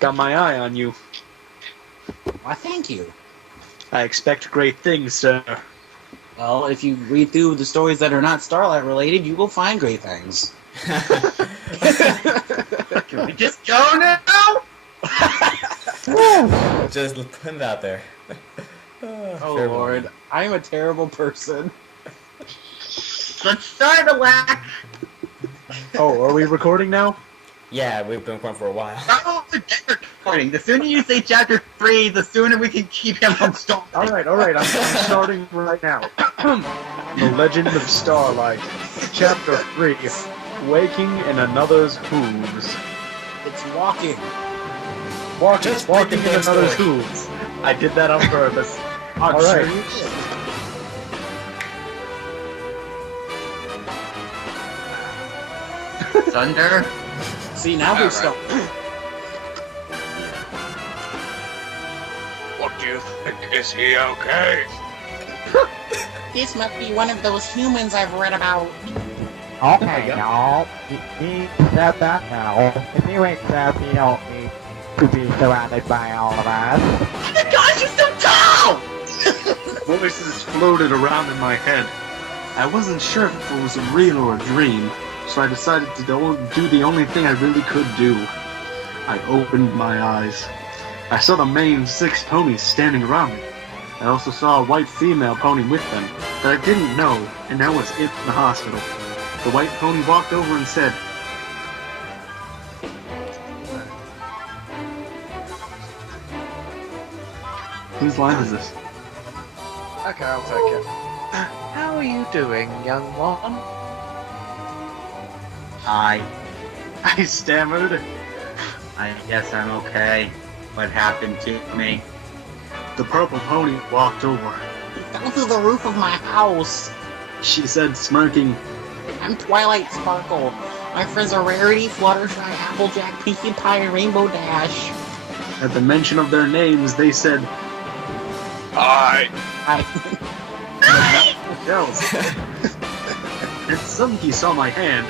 Got my eye on you. Why, thank you. I expect great things, sir. Well, if you read through the stories that are not Starlight related, you will find great things. Can we just go now? Just put it out there. Oh Lord, I am a terrible person. Let's start the wax. Oh, are we recording now? Yeah, we've been recording for a while. Oh, the recording. The sooner you say chapter 3, the sooner we can keep him on stall. Alright, I'm starting right now. The Legend of Starlight, Chapter 3, Waking in Another's Hooves. It's walking. Walking in another's hooves. I did that on purpose. Alright. Thunder. See, now we've stopped. What do you think? Is he okay? This must be one of those humans I've read about. Okay, y'all. He said that now. If you accept, you don't need to be surrounded by all of us. Oh my gosh, you're so tall! Voices floated around in my head. I wasn't sure if it was a real or a dream, so I decided to do the only thing I really could do. I opened my eyes. I saw the main 6 ponies standing around me. I also saw a white female pony with them that I didn't know, and that was in the hospital. The white pony walked over and said, "Whose line is this?" Okay, I'll take it. How are you doing, young one? Hi. I stammered. I guess I'm okay. What happened to me? The purple pony walked over. He fell through the roof of my house. She said, smirking, I'm Twilight Sparkle. My friends are Rarity, Fluttershy, Applejack, Pinkie Pie, and Rainbow Dash. at the mention of their names, they said, Hi. Shells. And Sunky saw my hand.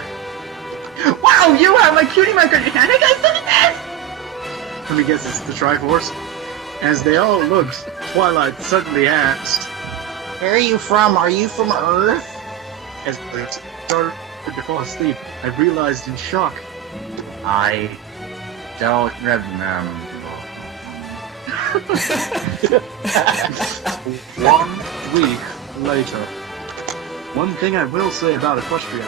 Wow, you have a cutie marker in your hand. I got something this! Let me guess, it's the Triforce? As they all looked, Twilight suddenly asked, Where are you from? Are you from Earth? as I started to fall asleep, I realized in shock. I don't remember. 1 week later. One thing I will say about Equestria.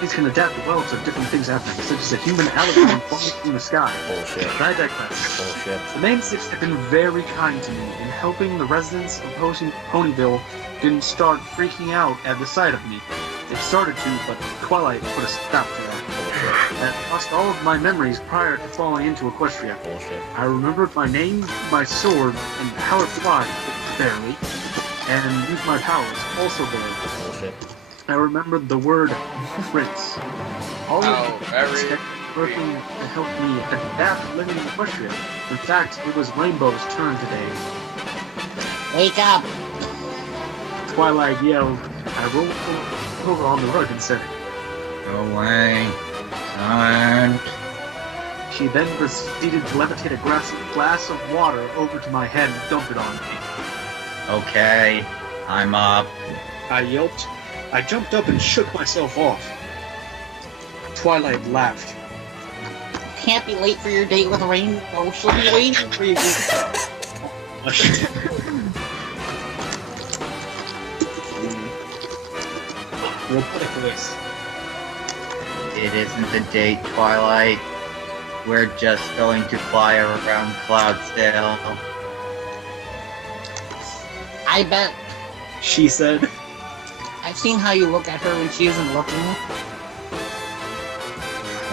These can adapt well to different things happening, such as a human alligator falling from the sky. Bullshit. But I digress. Bullshit. The main 6 have been very kind to me in helping the residents of Ponyville didn't start freaking out at the sight of me. They started to, but Twilight put a stop to that. Bullshit. I lost all of my memories prior to falling into Equestria. Bullshit. I remembered my name, my sword, and how it flies, barely, and used my powers, also barely. Bullshit. I remembered the word Prince. All Oh, of very these working to help me adapt living in Equestria. In fact, it was Rainbow's turn today. Wake up! Twilight yelled. I rolled over on the rug and said, Go away. Son. She then proceeded to levitate a glass of water over to my head and dumped it on me. Okay, I'm up. I yelped. I jumped up and shook myself off. Twilight laughed. Can't be late for your date with Rainbow. She'll be waiting for you. Real quick for this. It isn't a date, Twilight. We're just going to fly around Cloudsdale. I bet. She said. I've seen how you look at her when she isn't looking.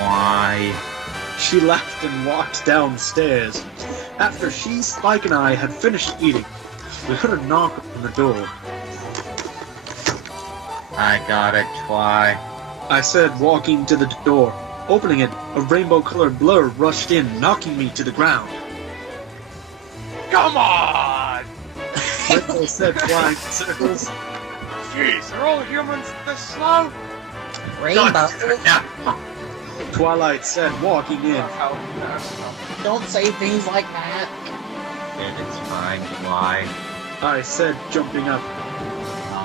Why? She laughed and walked downstairs. After she, Spike, and I had finished eating, we heard a knock on the door. I got it, Twi. I said, walking to the door. Opening it, a rainbow-colored blur rushed in, knocking me to the ground. Come on! Rainbow said, flying in circles. Jeez, are all humans this slow? Rainbow. Yeah. Twilight said, walking in. Don't say things like that. It's fine, why? I said, jumping up.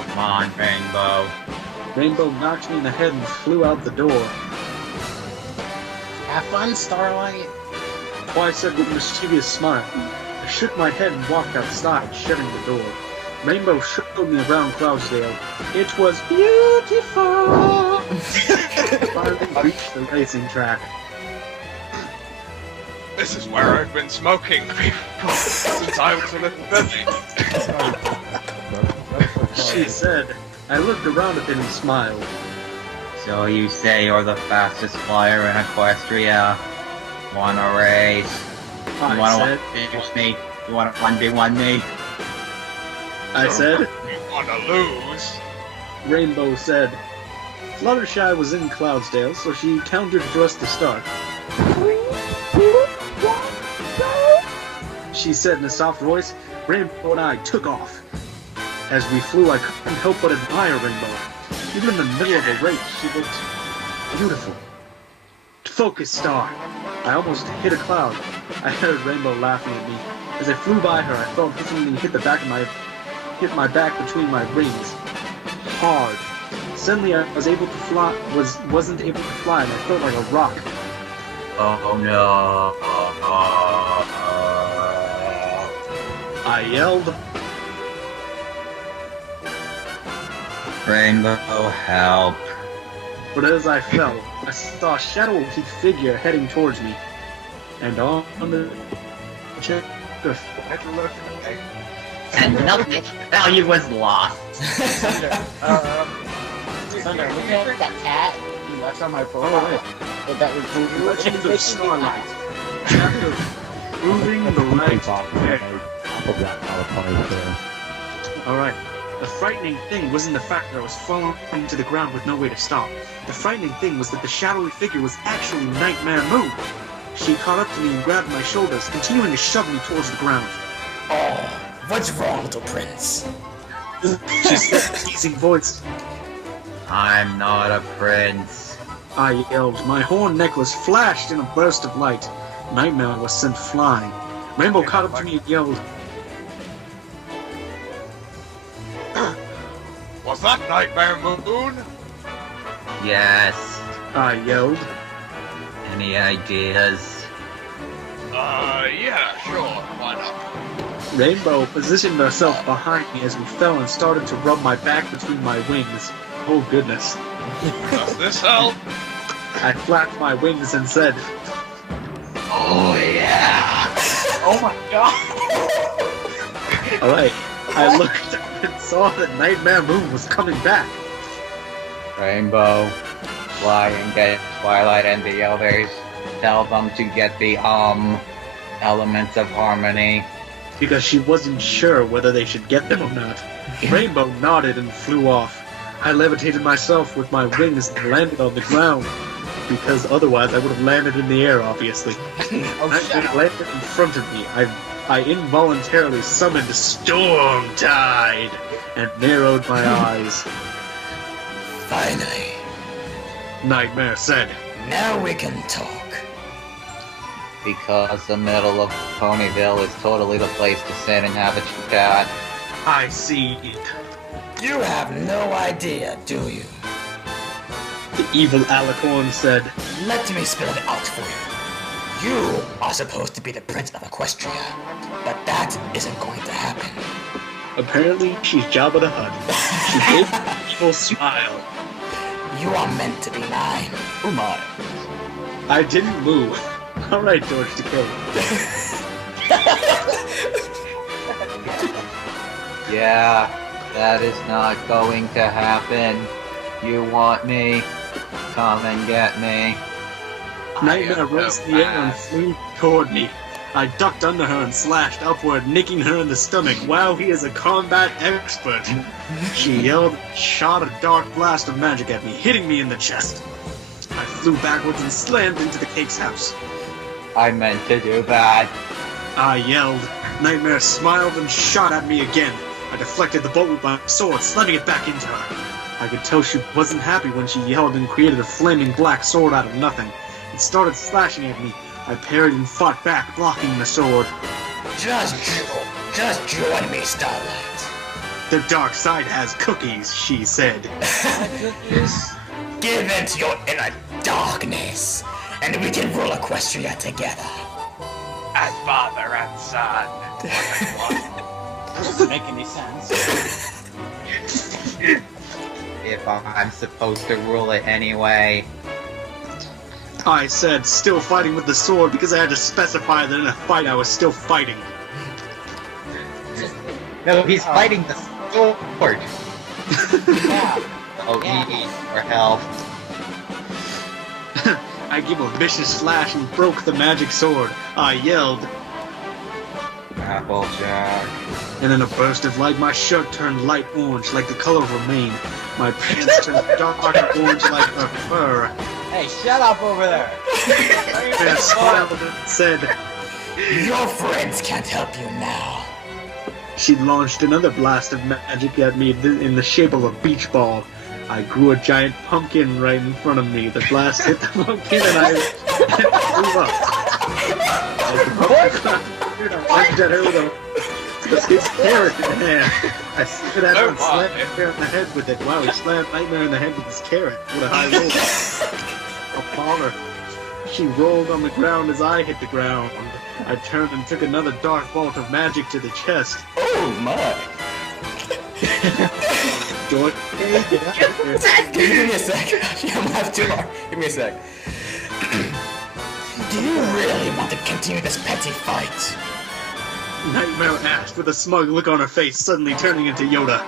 Come on, Rainbow. Rainbow knocked me in the head and flew out the door. Have fun, Starlight. Twice said with a mischievous smile. I shook my head and walked outside, shutting the door. Rainbow showed me around Cloudsdale. It was beautiful! Finally reached the racing track. This is where I've been smoking since I was a little baby. She said. I looked around a bit and smiled. So you say you're the fastest flyer in Equestria? Wanna race? You I wanna said. finish me? You wanna 1v1 me? I said. You wanna lose? Rainbow said. Fluttershy was in Cloudsdale, so she countered for us to start. 3, 2, 1, go! She said in a soft voice. Rainbow and I took off. As we flew, I couldn't help but admire Rainbow. Even in the middle of a race, she looked beautiful. Focus, Star! I almost hit a cloud. I heard Rainbow laughing at me. As I flew by her, I felt something hit my back between my wings. Hard. Suddenly, I was able to fly. Wasn't able to fly, and I felt like a rock. Oh no. I yelled. Rainbow, help. But as I fell, I saw a shadowy figure heading towards me. And on the check the And nothing value was lost. Thunder, look at that cat. That's on my profile. That was Legend of Starlight. Chapter Proving the Light. Alright. The frightening thing wasn't the fact that I was falling to the ground with no way to stop. The frightening thing was that the shadowy figure was actually Nightmare Moon. She caught up to me and grabbed my shoulders, continuing to shove me towards the ground. Oh, what's wrong, little prince? She said in a teasing voice. I'm not a prince. I yelled. My horn necklace flashed in a burst of light. Nightmare was sent flying. Rainbow caught up to me and yelled. Was that Nightmare Moon? Yes. I yelled. Any ideas? Yeah, sure, why not? Rainbow positioned herself behind me as we fell and started to rub my back between my wings. Oh goodness. Does this help? I flapped my wings and said, Oh yeah. Oh my god! alright. I looked up and saw that Nightmare Moon was coming back. Rainbow, fly and get Twilight and the others. Tell them to get the elements of harmony. Because she wasn't sure whether they should get them or not. Rainbow nodded and flew off. I levitated myself with my wings and landed on the ground. Because otherwise I would have landed in the air, obviously. Nightmare landed in front of me. I involuntarily summoned Storm Tide and narrowed my eyes. Finally, Nightmare said, now we can talk. Because the middle of Ponyville is totally the place to sit and have a chat. I see it. You have no idea, do you? The evil Alicorn said, Let me spell it out for you. You are supposed to be the Prince of Equestria, but that isn't going to happen. apparently she's Jabba the Hutt. She gave me an evil smile. You are meant to be mine. Umar. I didn't move. Alright, George Decay. Yeah, that is not going to happen. You want me? Come and get me. Nightmare rose in the air and flew toward me. I ducked under her and slashed upward, nicking her in the stomach. Wow, he is a combat expert. She yelled, shot a dark blast of magic at me, hitting me in the chest. I flew backwards and slammed into the cake's house. I meant to do that. I yelled. Nightmare smiled and shot at me again. I deflected the bolt with my sword, slamming it back into her. I could tell she wasn't happy when she yelled and created a flaming black sword out of nothing. It started slashing at me. I parried and fought back, blocking the sword. Just join me, Starlight. The dark side has cookies, she said. Give in to your inner darkness, and we can rule Equestria together. As father and son. Doesn't make any sense. If I'm supposed to rule it anyway. I said, still fighting with the sword because I had to specify that in a fight I was still fighting. No, he's fighting the sword. Yeah. Oh, Yeah. eat for health. I gave a vicious slash and broke the magic sword. I yelled, Applejack. and in a burst of light, my shirt turned light orange like the color of her mane. My pants turned dark orange like her fur. Hey, shut up over there. And I smiled and said, Your friends can't help you now. she launched another blast of magic at me in the shape of a beach ball. I grew a giant pumpkin right in front of me. The blast hit the pumpkin and I blew up. I lunged at her with his carrot in hand. I spit at her and slammed her in the head with it. Wow, he slammed Nightmare in the head with his carrot. What a high roll. A baller. She rolled on the ground as I hit the ground. I turned and took another dark bolt of magic to the chest. Oh my. Joy, hey, get out of here. Give me a sec. I'm gonna have two more. Give me a sec. Do you really want to continue this petty fight? Nightmare asked with a smug look on her face, suddenly turning into Yoda.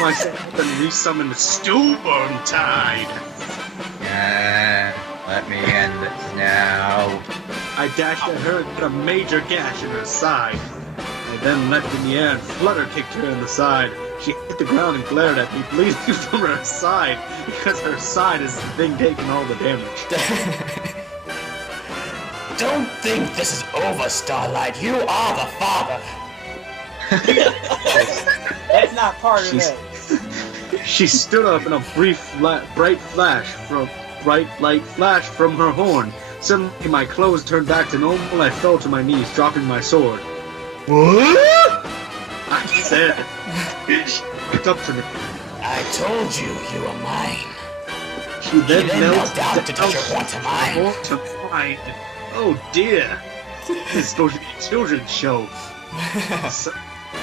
Myself and resummoned Storm Tide. Let me end this now. I dashed at her and put a major gash in her side. I then leapt in the air and flutter kicked her in the side. She hit the ground and glared at me, bleeding from her side, because her side is the thing taking all the damage. Don't think this is over, Starlight. You are the father. That's not part of She's- it. She stood up in a bright light flash from her horn. Suddenly my clothes turned back to normal and I fell to my knees, dropping my sword. What? I said. She looked up to me. I told you you were mine. She then knelt down to touch your horn to mine. mine. Oh dear. This is supposed to be a children's show.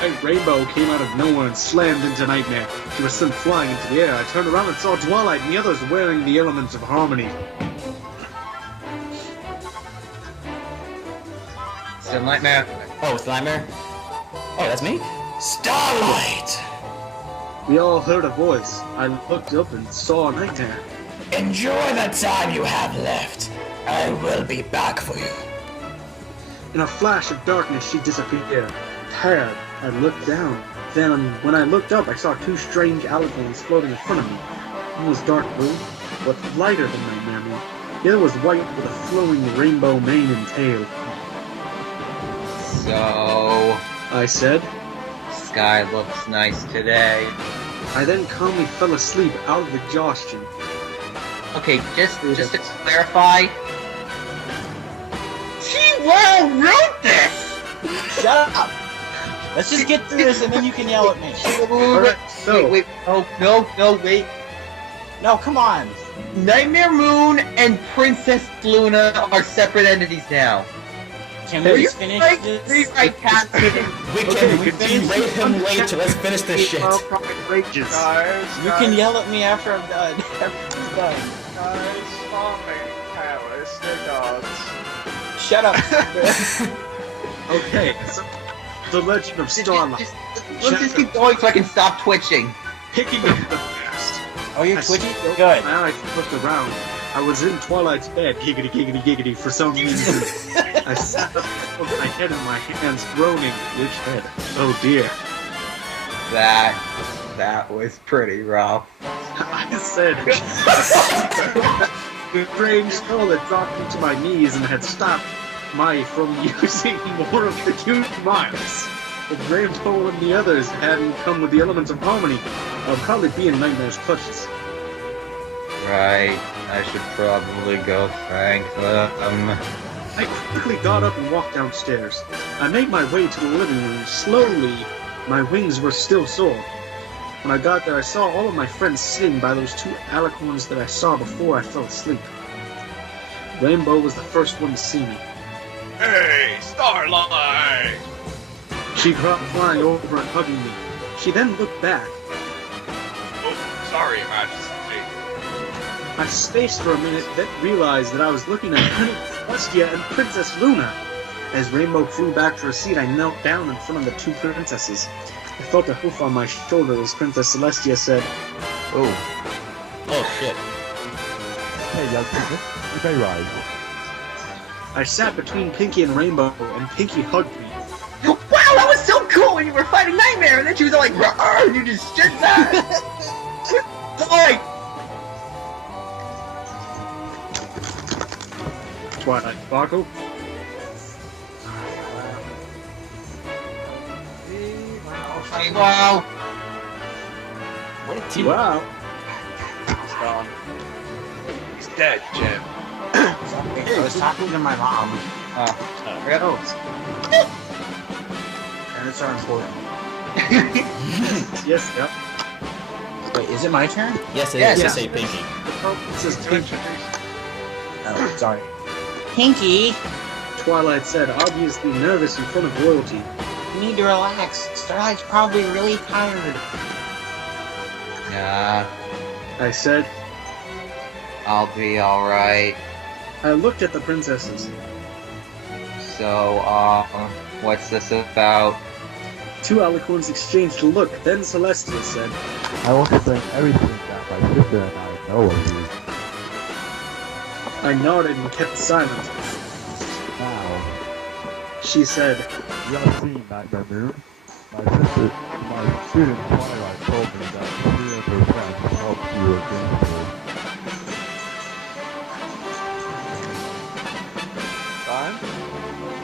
A rainbow came out of nowhere and slammed into Nightmare. She was sent flying into the air. I turned around and saw Twilight and the others wearing the elements of harmony. Still Nightmare. Oh, it's Nightmare? Oh, that's me? Starlight! We all heard a voice. I looked up and saw Nightmare. Enjoy the time you have left. I will be back for you. In a flash of darkness, she disappeared. Tired, I looked down. Then, when I looked up, I saw two strange alligators floating in front of me. One was dark blue, but lighter than Nightmare Moon. The other was white with a flowing rainbow mane and tail. So, I said. sky looks nice today. I then calmly fell asleep out of exhaustion. Okay, just to clarify, Well, wrote this! Shut up! Let's just get through this and then you can yell at me. Alright, so, wait, no, wait. No, come on. Nightmare Moon and Princess Luna are separate entities now. Can Hey, we just finish this? Rewrite cast We rate him later. Let's finish this shit. Outrageous. Guys, You can yell at me after I'm done. After I'm done. Guys, farming powers, they're gods. Shut up. Okay, so, the Legend of Starlight. Let's just keep going so I can stop twitching. Picking up the past. Oh, you're I twitchy? still- Good. My eyes flipped around. I was in Twilight's bed, giggity, giggity, giggity, for some reason. I sat up with my head in my hands, groaning. Which head? Oh dear. That was pretty rough. I said. The strange skull had dropped me to my knees and had stopped me from using more of the 2 miles. If Rainbow and the others hadn't come with the elements of harmony, I'd probably be in Nightmare's clutches. Right, I should probably go thank them. I quickly got up and walked downstairs. I made my way to the living room. Slowly, my wings were still sore. When I got there, I saw all of my friends sitting by those two alicorns that I saw before I fell asleep. Rainbow was the first one to see me. Hey, Starlight! She dropped flying over and hugging me. She then looked back. Oh, sorry, Majesty. I spaced for a minute, then realized that I was looking at Princess Celestia and Princess Luna. As Rainbow flew back to her seat, I knelt down in front of the two princesses. I felt a hoof on my shoulder as Princess Celestia said, Oh shit. Hey, young princess, you may rise. I sat between Pinky and Rainbow, and Pinky hugged me. Wow, that was so cool when you were fighting Nightmare, and then she was all like, "Rawr," and you just shit that. Like, Twilight Sparkle? wow. What a team. Wow. He's gone. He's dead, Jim. I was talking to my mom. And it's not important. Yes, yep. Wait, is it my turn? Yes, it Yes. is. Yes, say Pinky. This is Pinky. Oh, sorry. Pinky, Twilight said, obviously nervous in front of royalty. you need to relax. Starlight's probably really tired. Yeah, I said. I'll be alright. I looked at the princesses. So, what's this about? Two alicorns exchanged a look, then Celestia said, I will explain everything that my sister and I know of you. I nodded and kept silent. Now, She said, you have seen Nightmare Moon. My student Twilight told me that she and her friends helped you against her. Fine?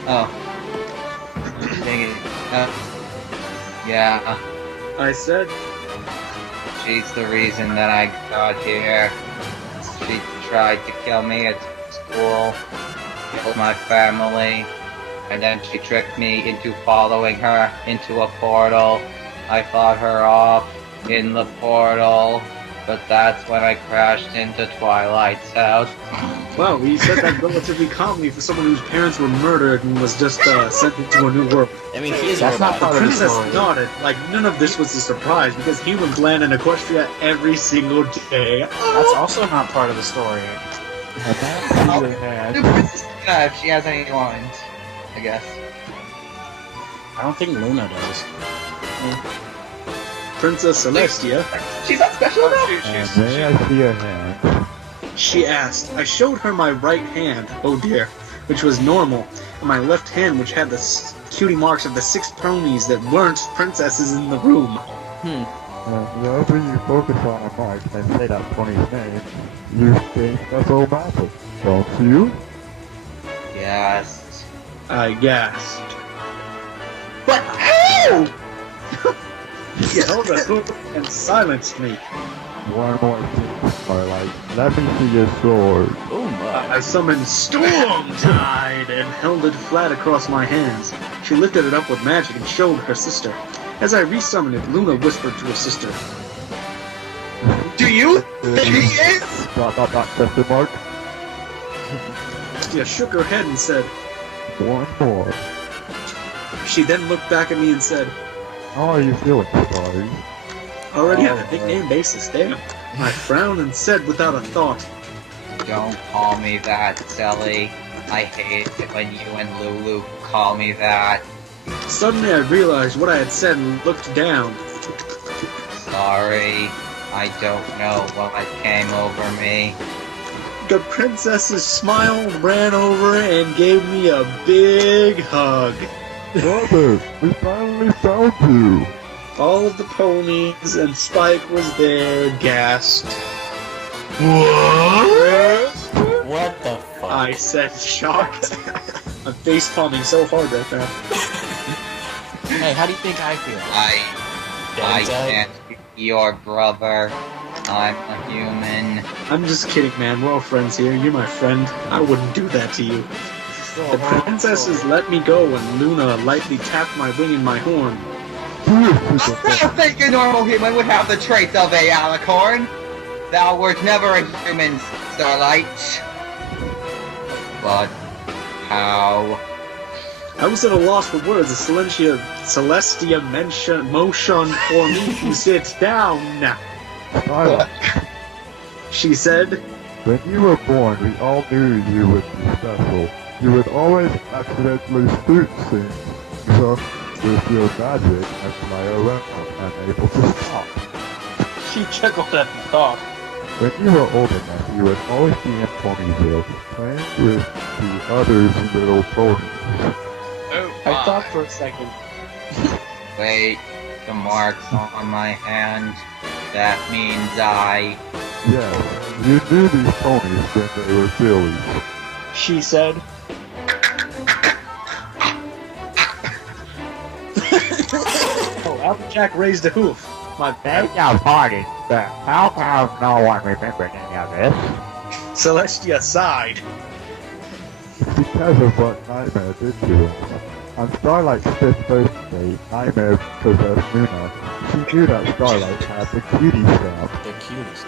Oh. Dang it. Yeah, I said, she's the reason that I got here. She tried to kill me at school, killed my family, and then she tricked me into following her into a portal. I fought her off in the portal, but that's when I crashed into Twilight's house. wow, he said that relatively calmly for someone whose parents were murdered and was just sent into a new world. I mean, he is a That's not robot. part The of the princess story. nodded, like none of this was a surprise, because humans land in Equestria every single day. That's also not part of the story. And now see your hand. If she has any lines, I guess. I don't think Luna does. Princess Celestia, She's not special enough? And may I see your hand? she asked. I showed her my right hand, oh dear, which was normal, and my left hand, which had the cutie marks of the 6 ponies that weren't princesses in the room. Whenever you focus on a mark and say that pony's name, you think that's all matter, don't you? Yes. I gasped. But ow! He held a hook and silenced me. One more thing, Starlight. Let me see your sword. Oh my. I summoned Storm Tide and held it flat across my hands. She lifted it up with magic and showed her sister. As I resummoned it, Luna whispered to her sister. Do you think he is? Question mark. She shook her head and said, One more. she then looked back at me and said, How are you feeling, Starry? already on a big name basis, damn. I frowned and said without a thought, Don't call me that, Sally. I hate it when you and Lulu call me that. Suddenly I realized what I had said and looked down. Sorry. I don't know what came over me. The princess's smile ran over and gave me a big hug. Brother, we finally found you. All of the ponies and Spike was there, gasped. What the fuck? I said, shocked. I'm face palming so hard right now. Hey, how do you think I feel? I can't be your brother. I'm a human. I'm just kidding, man. We're all friends here. You're my friend. I wouldn't do that to you. The princesses let me go, and Luna lightly tapped my wing and my horn. I don't think a normal human would have the traits of a alicorn. Thou wert never a human, Starlight. But how? I was at a loss for words. Celestia motion for me to sit down. Starlight, She said, when you were born, we all knew you would be special. You would always accidentally spook things. So, with your magic and fly around, unable to stop. she chuckled at the thought. When you were old enough, you would always be in Ponyville, playing with the others little ponies. Oh, I thought for a second. Wait, the marks on my hand. That means I... Yes, you knew these ponies when they were fillies. She said, oh, Applejack raised a hoof. My Beg your pardon, but how come no one remembered any of this? Celestia sighed. It's because of what Nightmare did to him. On Starlight's 5th birthday, Nightmare possessed Luna. She knew that Starlight had the cutie stamp. The cutest.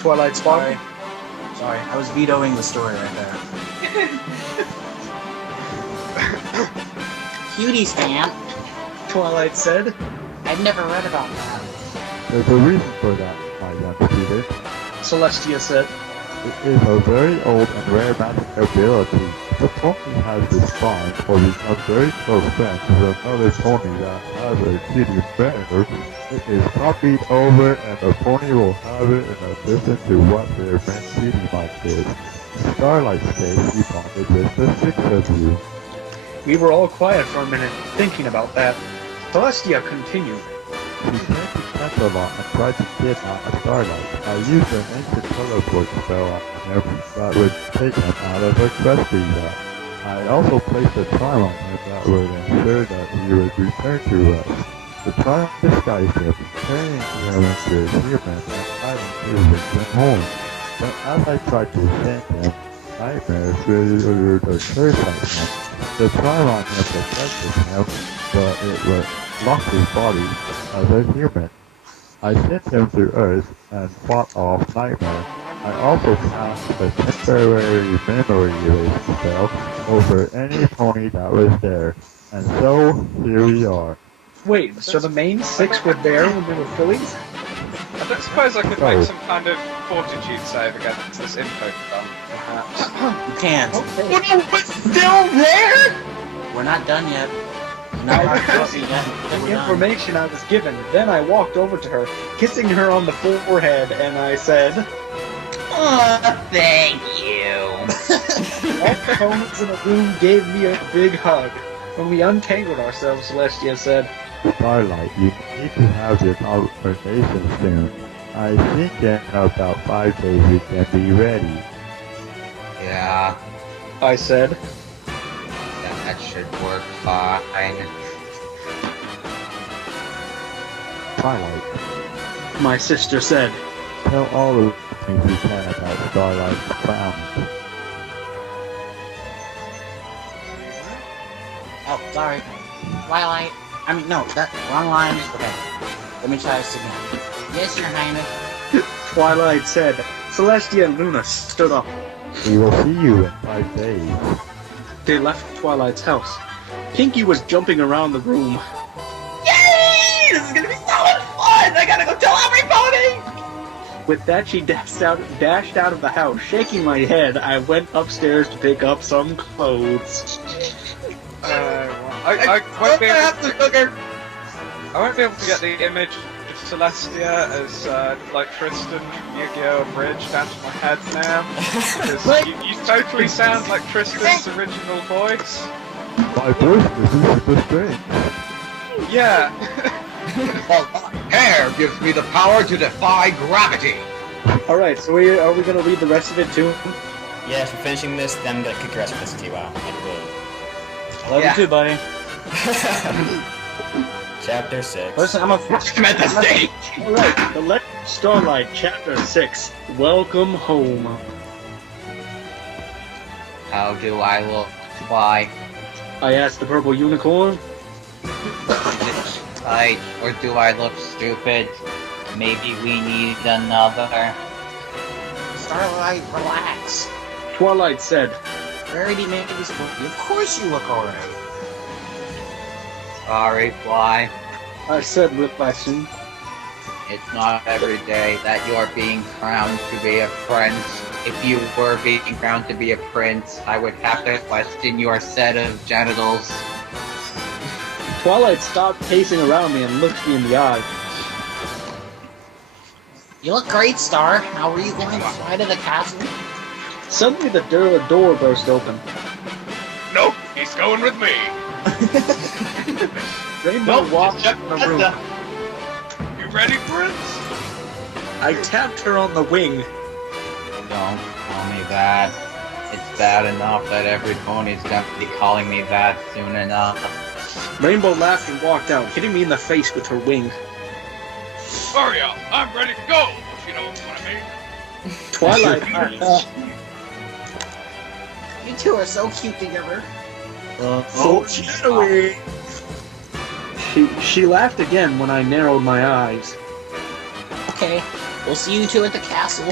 Twilight Sparkle. Sorry, I was vetoing the story right there. Cutie stamp? Twilight said, I've never read about that. There's a reason for that, my young student. Celestia said, It is a very old and rare magic ability. The pony has this bond or becomes very close friends with another pony that has a cutie bear. It is copied over and the pony will have it in addition to what their main cutie might is. In Starlight's case, he bonded with the 6 of you. we were all quiet for a minute, thinking about that. Celestia continued. He came to Canterlot and tried to kidnap Starlight. I used an ancient teleport spell on him that would take him out of Equestria. I also placed a charm on him that would ensure that he would return to us. The charm disguised him, turning him into a human and hiding his wings and horns. But as I tried to send him, Nightmare triggered a curse on him. The charm on him protected him, but it would lock his body as a human. I sent him to Earth and fought off Nightmare. I also cast a temporary memory erase spell over any pony that was there. And so, here we are. Wait, so the main 6 were there when they were fillies? I don't suppose I could make some kind of fortitude save against this info dump, perhaps. You can't. We're still there? We're not done yet. Not I coffee yet. the We're done. information I was given. Then I walked over to her, kissing her on the forehead, and I said, Thank you. all the ponies in the room gave me a big hug. When we untangled ourselves, Celestia said, Starlight, you need to have your conversation soon. I think in about 5 days we can be ready. Yeah, I said, that should work fine. Twilight, my sister said, tell all the things you can about Starlight's crown. Oh, sorry. Twilight. I mean, no, that wrong line. Okay. Let me try this again. Yes, Your Highness. Twilight said. Celestia and Luna stood up. We will see you in 5 days. They left Twilight's house. Pinky was jumping around the room. Yay! This is gonna be so much fun! I gotta go tell everybody! With that, she dashed out of the house. Shaking my head, I went upstairs to pick up some clothes. I won't be able have to sugar. I won't be able to get the image of Celestia as like Tristan from Yu-Gi-Oh! Abridged down to my head now. Because you totally sound like Tristan's original voice. My voice is super strange. Yeah. Well, hair gives me the power to defy gravity. Alright, so are we gonna read the rest of it too? Yes, we're finishing this, then I'm gonna kick your ass for this TWE. Like, really. Love you too, buddy. Chapter 6. Listen, I'm at the stage. Alright, the Legend of Starlight, Chapter 6. Welcome home. How do I look? Why? I asked the purple unicorn. Is it tight, or do I look stupid? Maybe we need another. Starlight, relax. Twilight said, We already made this movie. Of course you look alright. Sorry, Fly. I said, reflection. It's not every day that you're being crowned to be a prince. If you were being crowned to be a prince, I would have to question your set of genitals. Twilight stopped pacing around me and looked me in the eye. You look great, Star. How are you going to fly to the castle? Suddenly the door burst open. Nope, he's going with me. Rainbow walked in the room. You ready, Prince? I tapped her on the wing. Don't call me that. It's bad enough that every pony's gonna be calling me that soon enough. Rainbow laughed and walked out, hitting me in the face with her wing. Hurry up, I'm ready to go, if you know what I mean. Twilight laughed. You two are so cute together. Foreshadowing! She laughed again when I narrowed my eyes. Okay, we'll see you two at the castle.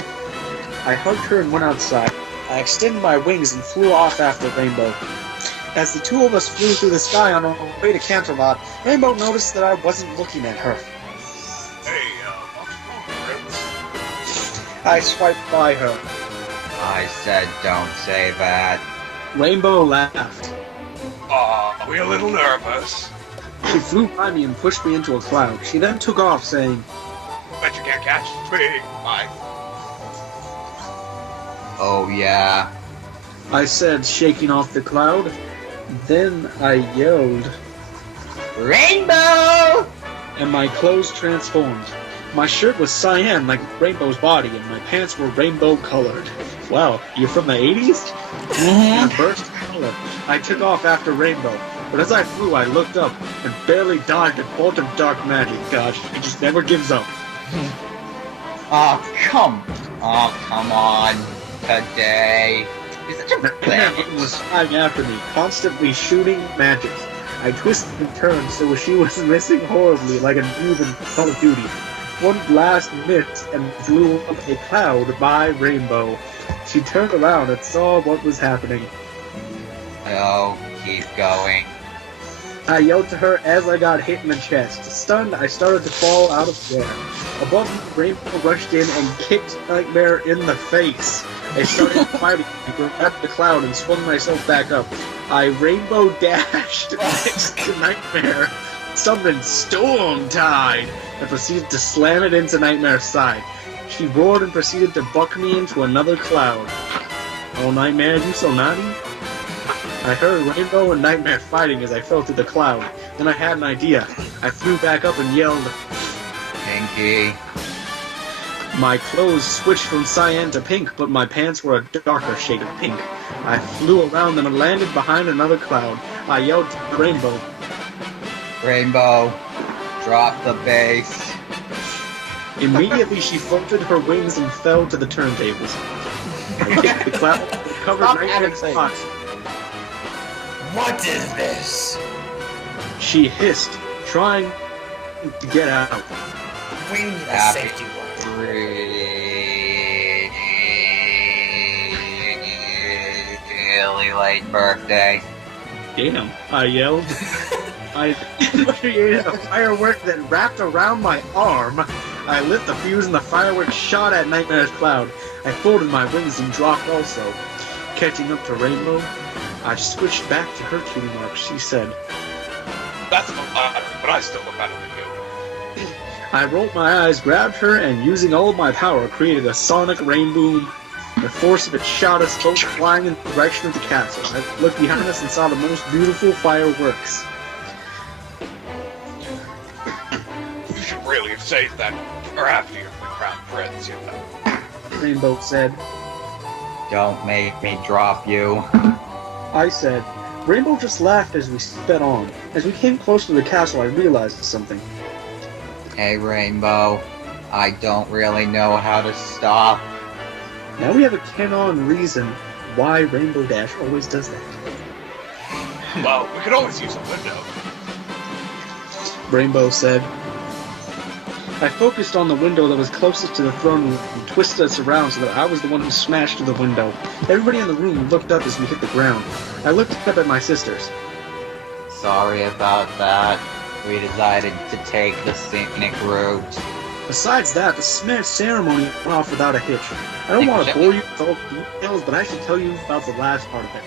I hugged her and went outside. I extended my wings and flew off after Rainbow. As the two of us flew through the sky on our way to Canterlot, Rainbow noticed that I wasn't looking at her. Hey, what's wrong, Prince? I swiped by her. I said don't say that. Rainbow laughed. Aw, we a little nervous. She flew by me and pushed me into a cloud. She then took off, saying, Bet you can't catch me. Bye. Oh yeah. I said, shaking off the cloud. Then I yelled, Rainbow! and my clothes transformed. My shirt was cyan like Rainbow's body, and my pants were rainbow colored. Wow, you're from the 80s? In a burst of color, I took off after Rainbow. But as I flew, I looked up and barely dodged a bolt of dark magic. Gosh, it just never gives up. Oh come on. Today. You're such a It was flying after me, constantly shooting magic. I twisted and turned so she was missing horribly like a noob in Call of Duty. One blast missed and blew up a cloud by Rainbow. She turned around and saw what was happening. Oh, keep going. I yelled to her as I got hit in the chest. Stunned, I started to fall out of the air. Above me, Rainbow rushed in and kicked Nightmare in the face. I started fighting, I grabbed the cloud and swung myself back up. I rainbow dashed next to Nightmare, summoned Storm Tide, and proceeded to slam it into Nightmare's side. She roared and proceeded to buck me into another cloud. Oh, Nightmare, you so naughty? I heard Rainbow and Nightmare fighting as I fell through the cloud. Then I had an idea. I flew back up and yelled, Pinky. My clothes switched from cyan to pink, but my pants were a darker shade of pink. I flew around them and landed behind another cloud. I yelled to Rainbow, Rainbow. Drop the bass. Immediately she folded her wings and fell to the turntables. I kicked the cloud and covered Stop Nightmare's adding spots. What is this? She hissed, trying to get out. We need a Happy safety word. Really late birthday. Damn, I yelled. I created a firework that wrapped around my arm. I lit the fuse and the firework shot at Nightmare's cloud. I folded my wings and dropped also. Catching up to Rainbow, I switched back to her cutie mark. She said, That's a lot, but I still look better than you. I rolled my eyes, grabbed her, and using all of my power, created a sonic rain boom. The force of it shot us both flying in the direction of the castle. I looked behind us and saw the most beautiful fireworks. You should really have saved that, or after you're the crown prince, you know. Rainbow said, Don't make me drop you. I said. Rainbow just laughed as we sped on. As we came close to the castle, I realized something. Hey, Rainbow. I don't really know how to stop. Now we have a canon reason why Rainbow Dash always does that. Well, we could always use a window. Rainbow said. I focused on the window that was closest to the throne room and twisted us around so that I was the one who smashed through the window. Everybody in the room looked up as we hit the ground. I looked up at my sisters. Sorry about that. We decided to take the scenic route. Besides that, the smash ceremony went off without a hitch. I don't want to bore you with all the details, but I should tell you about the last part of it.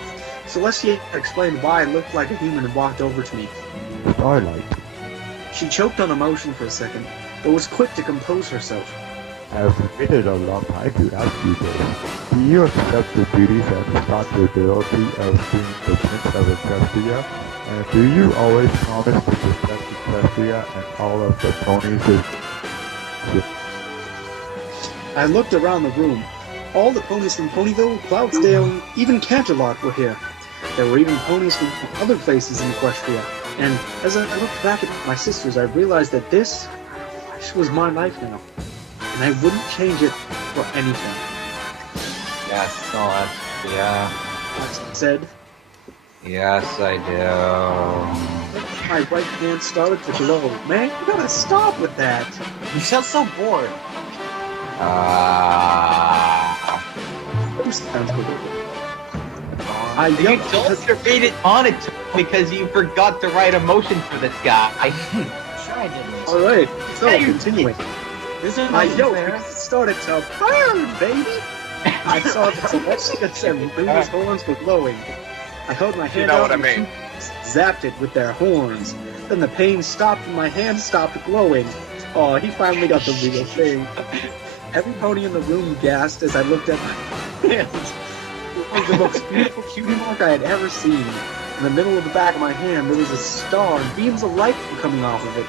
Celestia explained why I looked like a human and walked over to me. Starlight, She choked on emotion for a second, but was quick to compose herself. I've waited a long time to ask you this. Do you accept the duties and responsibility of being the Prince of Equestria? And do you always promise to protect Equestria and all of the ponies? I looked around the room. All the ponies from Ponyville, Cloudsdale, and even Canterlot were here. There were even ponies from other places in Equestria. And as I looked back at my sisters, I realized that this was my life now. And I wouldn't change it for anything. Yes, Celestia. I said. Yes, I do. My right hand started to glow. Man, you gotta stop with that. You sound so bored. That sounds good. I You yelled told because to read it on it because you forgot to write emotion for this guy. Sure I didn't. Alright, so Yeah, you continuing. This is I yelled because it started to burn, baby! I saw that Celestia's and Luna's horns were glowing. I held my hand know out what I and mean. zapped it with their horns. Then the pain stopped and my hand stopped glowing. Oh, he finally got the real thing. Every pony in the room gasped as I looked at my hands. It was the most beautiful cutie mark I had ever seen. In the middle of the back of my hand, there was a star, and beams of light were coming off of it.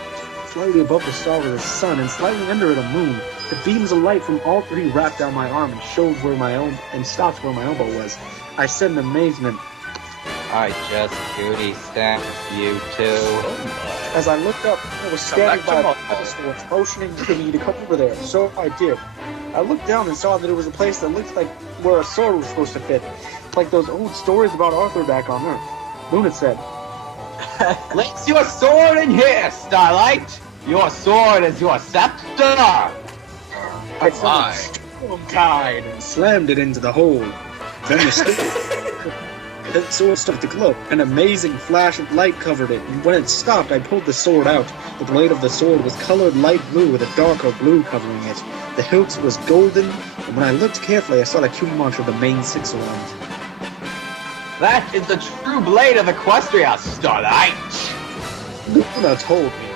Slightly above the star was a sun, and slightly under it a moon. The beams of light from all three wrapped down my arm and showed where my and stopped where my elbow was. I said in amazement, I just cutie stamped you too. as I looked up, I was standing by a pedestal motioning to me to come over there. So I did. I looked down and saw that it was a place that looked like where a sword was supposed to fit. Like those old stories about Arthur back on Earth. Luna said, Place your sword in here, Starlight! Your sword is your scepter! I found storm tide and slammed it into the hole. Then the sword started to glow. An amazing flash of light covered it, and when it stopped, I pulled the sword out. The blade of the sword was colored light blue with a darker blue covering it. The hilt was golden, and when I looked carefully, I saw the cutie mark of the main 6 around. That is the true blade of Equestria, Starlight! Luna told me.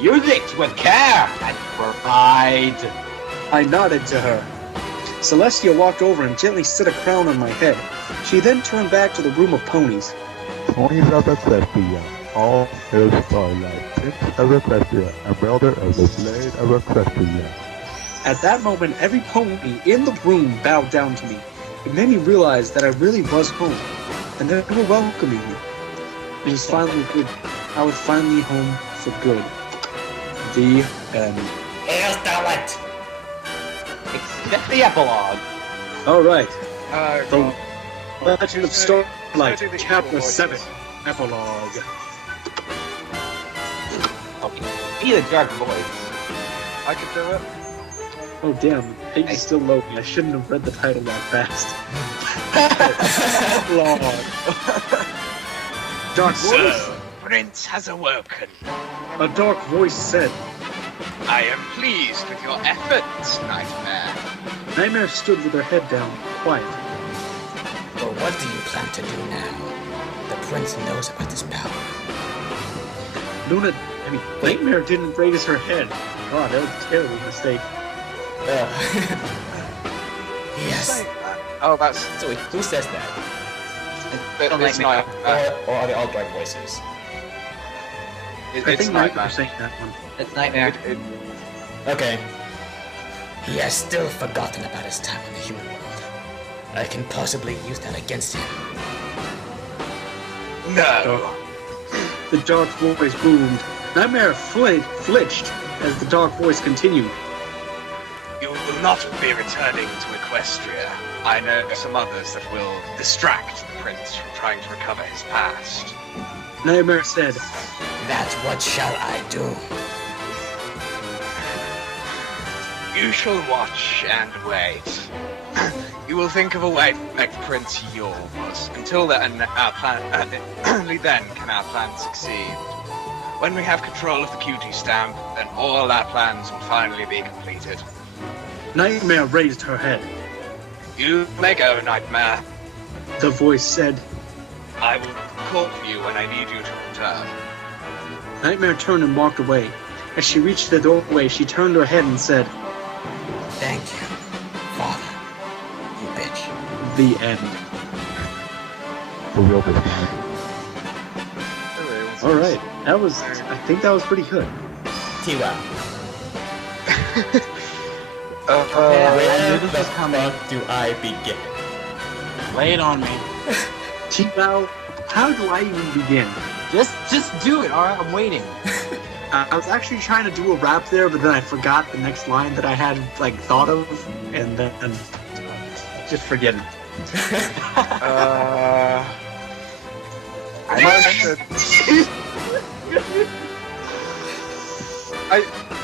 Use it with care and pride! I nodded to her. Celestia walked over and gently set a crown on my head. She then turned back to the room of ponies. ponies of Equestria, all hail Starlight, Prince of Equestria, and wielder of the blade of Equestria. At that moment, every pony in the room bowed down to me. It made me realize that I really was home, and they were welcoming me. It was finally good. I was finally home for good. The end. Hail Starlight! Except the epilogue. Alright, God. Legend of Starlight, Starting the Chapter evil 7, voices. Epilogue. Okay. Be the dark voice. I could do it. Oh damn, the page is still loading. I shouldn't have read the title that fast. Epilogue. Dark voice. Prince has awoken. A dark voice said. I am pleased with your efforts, Nightmare. Nightmare stood with her head down, quiet. But what do you plan to do now? The prince knows about this power. Nightmare didn't raise her head. God, that was a terrible mistake. Yes. Oh, that's So who says that? it's not. Or are they all dark voices? I It's think Nightmare. Nightmare saying that one. It's Nightmare. Okay. He has still forgotten about his time in the human world. I can possibly use that against him. No. The dark voice boomed. Nightmare flinched as the dark voice continued. You will not be returning to Equestria. I know some others that will distract the prince from trying to recover his past. Nightmare said, That what shall I do? You shall watch and wait. You will think of a way to make the prince yours. Until then, our plan. Only then can our plan succeed. When we have control of the QT stamp, then all our plans will finally be completed. Nightmare raised her head. You may go, Nightmare. The voice said, I will call you when I need you to return. Nightmare turned and walked away. As she reached the doorway, she turned her head and said, Thank you, Father. You bitch. The end. For real this time. Alright, I think that was pretty good. TWE. I Where knew this the was coming. fuck do I begin? Lay it on me. T-Bow, how do I even begin? Just do it, alright? I'm waiting. I was actually trying to do a rap there, but then I forgot the next line that I had, thought of, and then just forget it.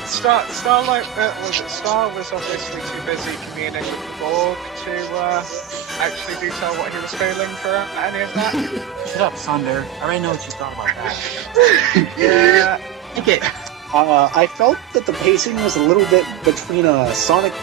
Starlight Star was obviously too busy communing with the Borg to actually detail what he was feeling for any of that. Shut up, Sunder. I already know what you thought about that. Yeah. Okay. I felt that the pacing was a little bit between Sonic